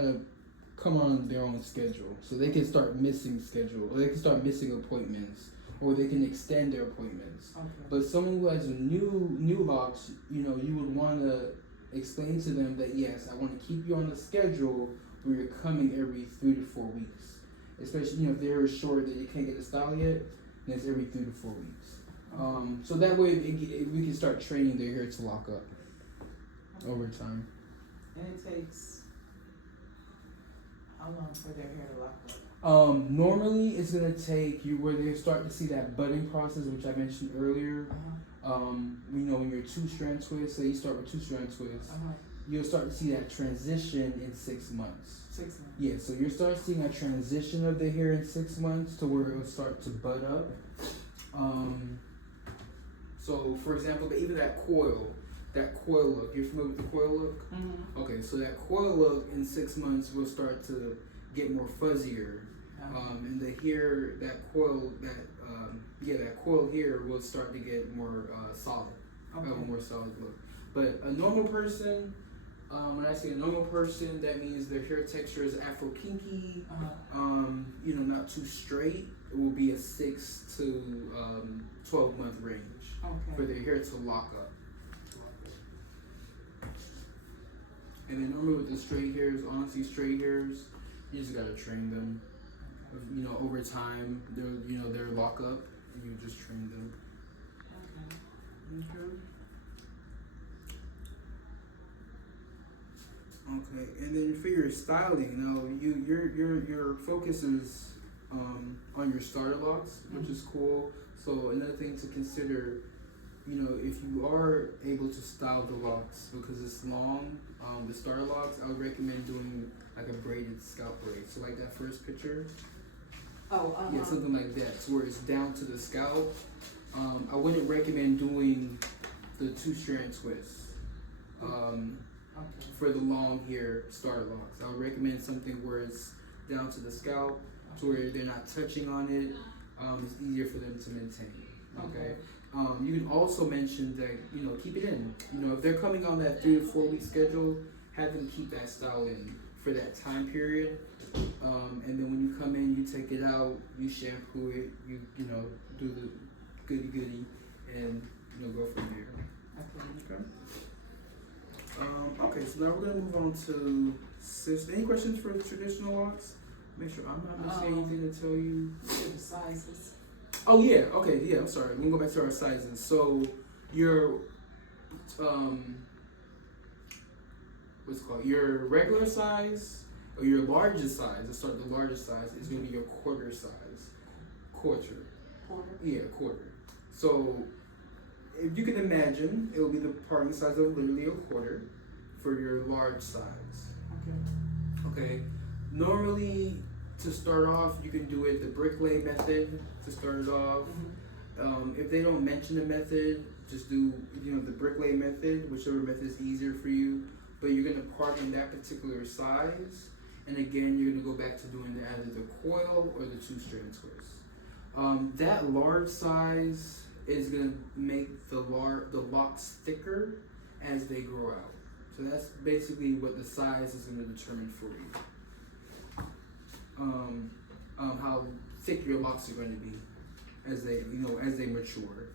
to come on their own schedule, so they can start missing schedule, or they can start missing appointments, or they can extend their appointments. Okay. But someone who has a new Locs, you know, you would want to explain to them that yes, I want to keep you on the schedule where you're coming every 3 to 4 weeks. Especially, you know, if they're sure that you can't get a style yet, then it's every 3 to 4 weeks. So that way we can start training their hair to lock up over time. And it takes how long for their hair to lock up? Normally it's gonna take you where they start to see that budding process, which I mentioned earlier. You know, when you're 2-strand twist, say you start with 2-strand twists, you'll start to see that transition in 6 months. 6 months. Yeah, so you'll start seeing a transition of the hair in 6 months to where it'll start to bud up. So for example, even that coil look, you're familiar with the coil look? Mm-hmm. Okay, so that coil look in 6 months will start to get more fuzzier. And the hair, that coil here will start to get more solid, have a more solid look. But a normal person, when I say a normal person, that means their hair texture is Afro kinky, you know, not too straight. It will be a 6 to 12 month range for their hair to lock up. And then normally with the straight hairs, honestly, straight hairs, you just gotta train them. You know, over time, they're lock up, and you just train them. Okay, and then for your styling, now your focus is on your starter locks, which is cool. So another thing to consider, you know, if you are able to style the locks because it's long, the starter locks, I would recommend doing like a braided scalp braid. So like that first picture. Yeah, something like that, to where it's down to the scalp. I wouldn't recommend doing the 2-strand twist for the long hair starter locks. I would recommend something where it's down to the scalp, to where they're not touching on it. It's easier for them to maintain. Okay. You can also mention that, you know, keep it in. You know, if they're coming on that 3 to 4 week schedule, have them keep that style in for that time period. And then when you come in, you take it out, you shampoo it, you know, do the goody, and you know, go from there. Okay, so now we're gonna move on to any questions for the traditional locks? Make sure I'm not missing anything to tell you. The sizes. Oh yeah, okay, yeah. I'm sorry. We're gonna go back to our sizes. So your what's it called? Your regular size. Or your largest size, let's start the largest size, is going to be your quarter size. Quarter? Yeah, quarter. So, if you can imagine, it will be the parting size of literally a quarter for your large size. Okay. Normally, to start off, you can do it the bricklay method to start it off. If they don't mention the method, just do, you know, the bricklay method, whichever method is easier for you. But you're going to part in that particular size. And again, you're going to go back to doing either the coil or the 2-strand twist. That large size is going to make the locks thicker as they grow out. So that's basically what the size is going to determine for you. How thick your locks are going to be as they mature.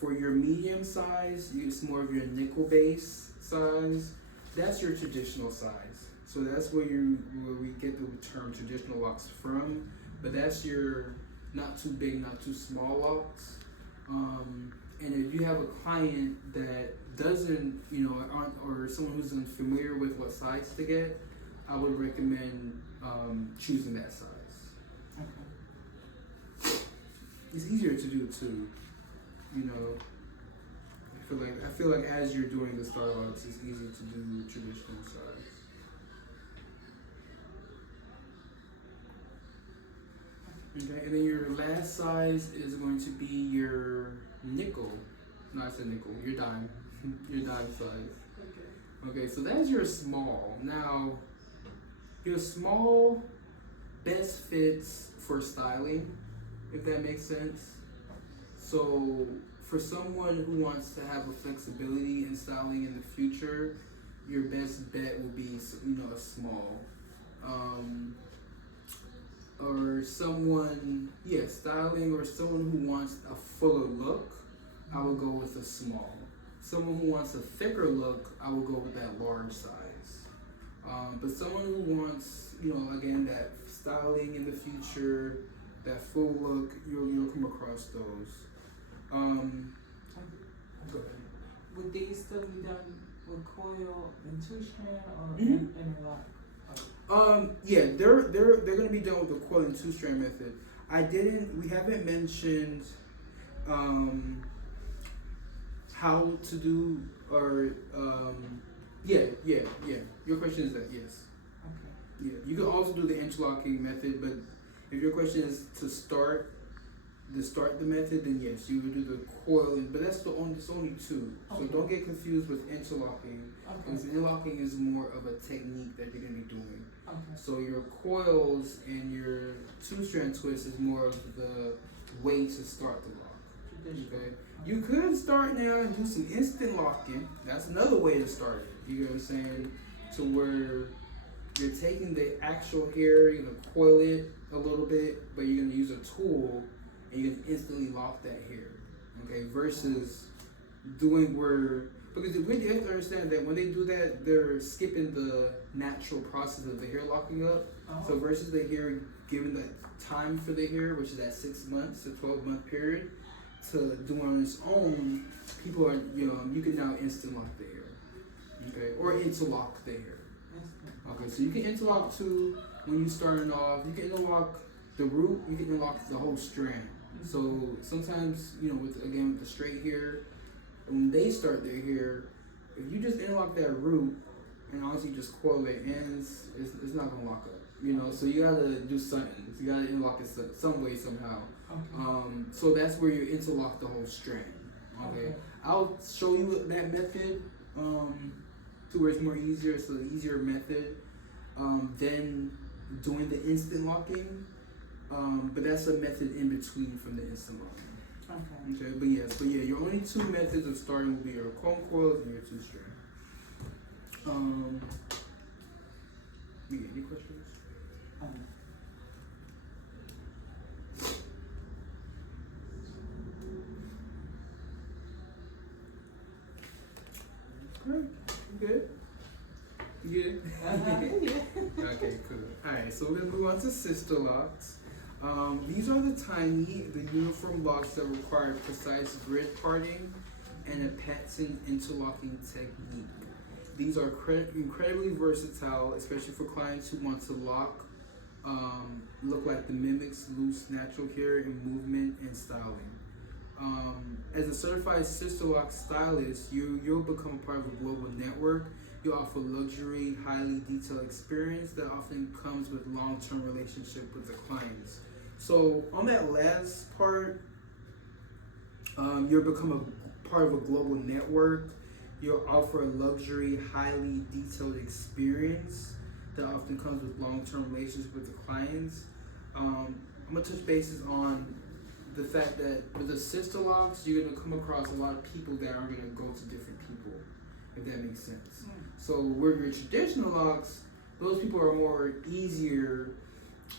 For your medium size, it's more of your nickel base size. That's your traditional size. So that's where we get the term traditional locks from. But that's your not too big, not too small locks. And if you have a client that doesn't, you know, or someone who's unfamiliar with what size to get, I would recommend choosing that size. It's easier to do too, you know. I feel like as you're doing the star locks, it's easy to do traditional size. Okay, and then your last size is going to be your nickel. No, I said nickel. Your dime. Your dime size. Okay, so that's your small. Now, your small best fits for styling, if that makes sense. So, for someone who wants to have a flexibility in styling in the future, your best bet will be, a small. Or someone, styling, or someone who wants a fuller look, I would go with a small. Someone who wants a thicker look, I would go with that large size. But someone who wants, again, that styling in the future, that full look, you'll come across those. Go ahead. Would these still be done with coil and two strand or interlock? They're gonna be done with the coil and 2-strand method. We haven't mentioned how to do, or your question is that, yes. Okay. Yeah, you can also do the interlocking method, but if your question is to start the method, then yes, you would do the coil, but it's only 2. Okay. So don't get confused with interlocking, because interlocking is more of a technique that you're gonna be doing. Okay. So your coils and your 2-strand twist is more of the way to start the lock. Okay. You could start now and do some instant locking. That's another way to start it. You know what I'm saying? To where you're taking the actual hair, you're gonna coil it a little bit, but you're gonna use a tool and you're gonna instantly lock that hair. Okay, versus doing because we have to understand that when they do that, they're skipping the natural process of the hair locking up. So versus the hair given the time for the hair, which is that 6 months to 12-month period, to do it on its own, people are, you can now instant lock the hair. Okay, or interlock the hair. Okay, so you can interlock too when you're starting off. You can interlock the root, you can interlock the whole strand. So sometimes, with the straight hair, when they start their hair, if you just interlock that root and honestly just coil their ends, it's not gonna lock up. So you gotta do something. You gotta interlock it some way, somehow. Okay. So that's where you interlock the whole strand. Okay. I'll show you that method to where it's more easier. It's an easier method than doing the instant locking. But that's a method in between from the instant locking. Okay. But your only 2 methods of starting will be your comb coils and your 2-strand. Any questions? Good. You good? Okay, cool. Alright, so we're gonna move on to sister locks. These are the uniform locks that require precise grid parting and a patent interlocking technique. These are incredibly versatile, especially for clients who want to look like the mimics loose natural hair in movement and styling. As a certified sister lock stylist, you'll become a part of a global network. You offer luxury, highly detailed experience that often comes with long-term relationship with the clients. So on that last part, you'll become a part of a global network. You'll offer a luxury, highly detailed experience that often comes with long-term relations with the clients. I'm gonna touch bases on the fact that with the sister locks, you're gonna come across a lot of people that are gonna go to different people, if that makes sense. So where your traditional locks, those people are more easier,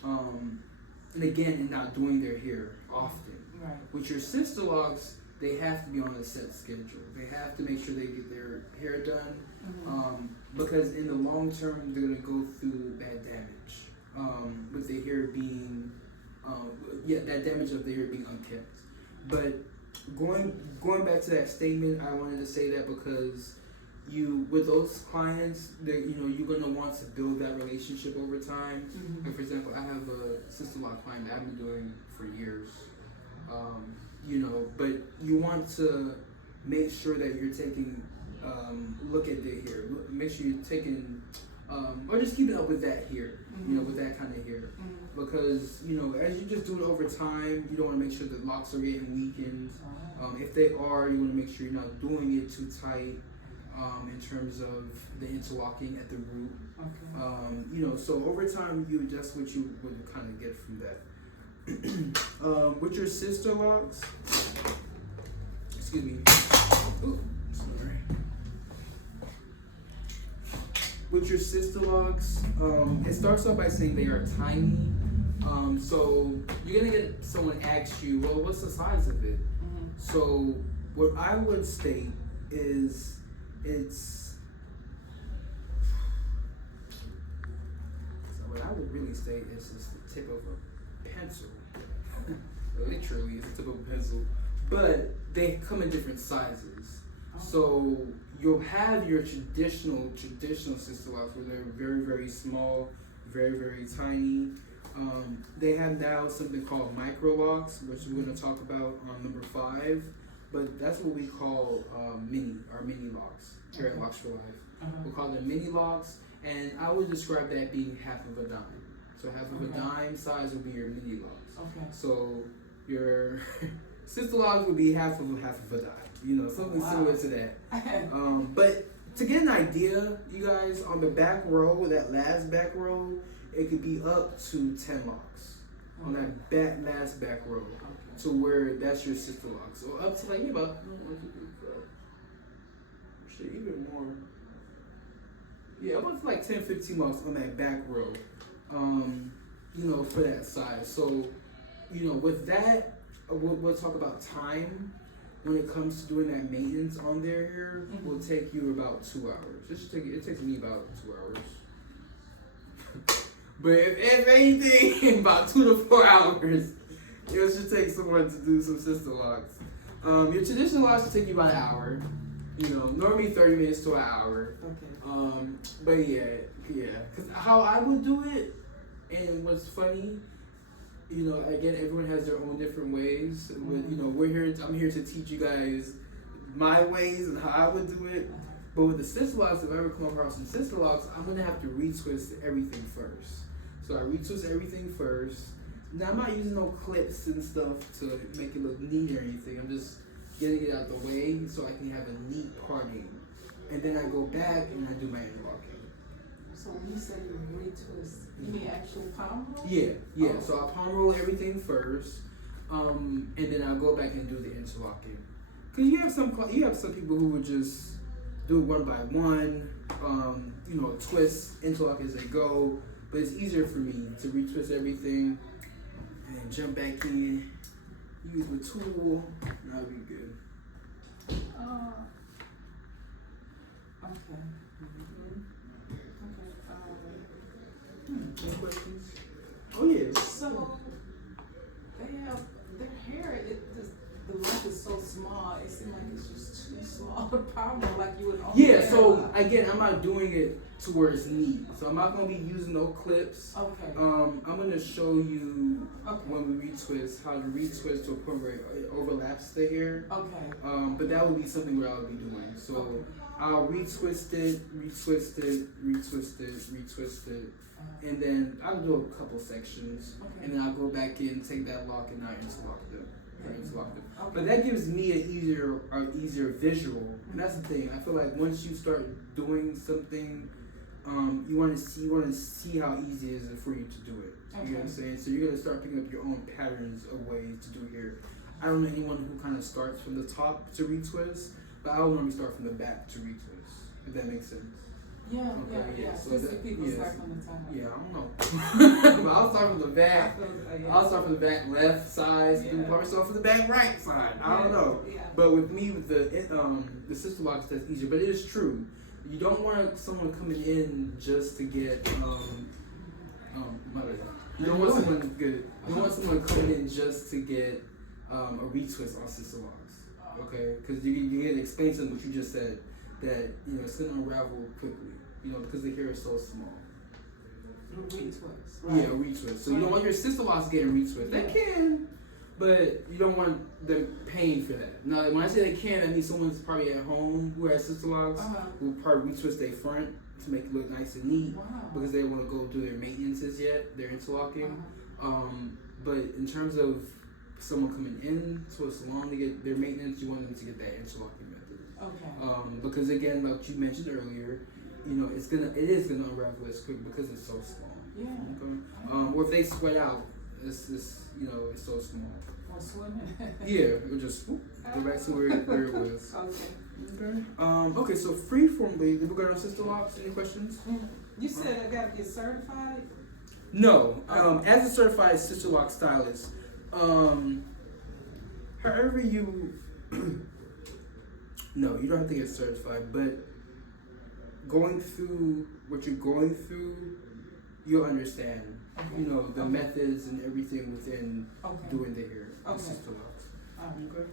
and again, in not doing their hair often. Right. With your sister locks, they have to be on a set schedule. They have to make sure they get their hair done, because in the long term, they're gonna go through that damage with the hair being, that damage of the hair being unkept. But going back to that statement, I wanted to say that because with those clients, that you're gonna want to build that relationship over time. Like for example, I have a sister lock client that I've been doing for years. But you want to make sure that you're taking look at their hair. Make sure you're taking or just keeping up with that hair. With that kind of hair, because as you just do it over time, you don't want to make sure the locks are getting weakened. If they are, you want to make sure you're not doing it too tight. In terms of the interlocking at the root. So over time, that's what you would kind of get from that. With your sister locks, excuse me. Ooh, sorry. with your sister locks, it starts off by saying they are tiny. So you're gonna get someone asks you, well, what's the size of it? So what I would state is what I would really state is it's the tip of a pencil. Literally, it's the tip of a pencil. But they come in different sizes. So you'll have your traditional sister locks where they're very, very small, very, very tiny. They have now something called micro locks, which we're going to talk about on number 5. But that's what we call our mini locks here at Locs for Life. We call them mini locks, and I would describe that being half of a dime. So half of a dime size would be your mini locks. Okay. So your sister locks would be half of a dime. You know, something similar to that. But to get an idea, you guys, on the back row, that last back row, it could be up to 10 locks on that last back row. To where that's your sister locks, or up to like about 1, 2, 3, 4. Shit, even more. Yeah, up to like 10, 15 locks on that back row. You know, for that size. So, you know, with that, we'll talk about time. When it comes to doing that maintenance on there here, will take you about 2 hours. It takes me about 2 hours. But if anything, about 2 to 4 hours. It should take someone to do some sister locks. Your traditional locks should take you about an hour. You know, normally 30 minutes to an hour. Okay. But yeah. Because how I would do it, and what's funny, you know, again, everyone has their own different ways. You know, I'm here to teach you guys my ways and how I would do it. But with the sister locks, if I ever come across some sister locks, I'm gonna have to retwist everything first. So I retwist everything first. Now, I'm not using no clips and stuff to make it look neat or anything. I'm just getting it out the way so I can have a neat parting. And then I go back and I do my interlocking. So when you say you retwist, you mean actual palm roll? Yeah. Oh. So I palm roll everything first, and then I'll go back and do the interlocking. Cause you have some people who would just do it one by one, you know, twist, interlock as they go. But it's easier for me to retwist everything. And then jump back in, use my tool, and that'll be good. Okay. Any questions? Oh yeah. So they have their hair. The length is so small. It seems like it's just too small. Probably like you would. Yeah. So again, I'm not doing it to where it's neat. So I'm not gonna be using no clips. Okay. I'm gonna show you when we retwist how to retwist to a point where it overlaps the hair. Okay. But that would be something where I'll be doing. So I'll retwist it, and then I'll do a couple sections, and then I'll go back in, take that lock, and I'll interlock them. But that gives me an easier visual. And that's the thing. I feel like once you start doing something, you want to see how easy it is for you to do it. You know what I'm saying? So you're gonna start picking up your own patterns of ways to do hair. I don't know anyone who kind of starts from the top to retwist, but I would normally start from the back to retwist. If that makes sense. Yeah. So people start from the top. Yeah, I don't know. But I'll start from the back. I'll start from the back left side. People probably start from the back right side. I don't know. Yeah. But with me, with the sister locks, that's easier. But it is true. You don't want someone coming in just to get You don't want someone good. You don't want someone coming in just to get a retwist on sister locks. Okay, because you get to explain to them what you just said, that you know it's gonna unravel quickly. You know, because the hair is so small. Retwist. Right. Yeah, retwist. So you don't want your sister locks getting retwist. They can, but you don't want them paying for that. Now, when I say they can, that means someone's probably at home who has sister locks who probably retwist their front to make it look nice and neat because they want to go do their maintenances yet, their interlocking. But in terms of someone coming in to a salon to get their maintenance, you want them to get that interlocking method. Okay. Because again, like you mentioned earlier, you know, it is gonna unravel as quick because it's so small. Yeah. Okay. Or if they sweat out, It's you know, it's so small. Or swimming? Yeah, it would just whoop, go back to where it was. Okay. Okay. Okay, so freeform league. Did we go on sister locks? Any questions? You said I gotta get certified? No. As a certified sister lock stylist, however you, no, you don't have to get certified, but going through what you're going through, you'll understand. Okay. You know the methods and everything within Okay. doing the hair, the Okay. sister locks. Okay.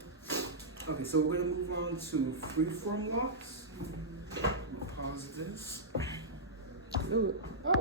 Okay, so we're gonna move on to freeform locks. We'll pause this. Ooh. Oh.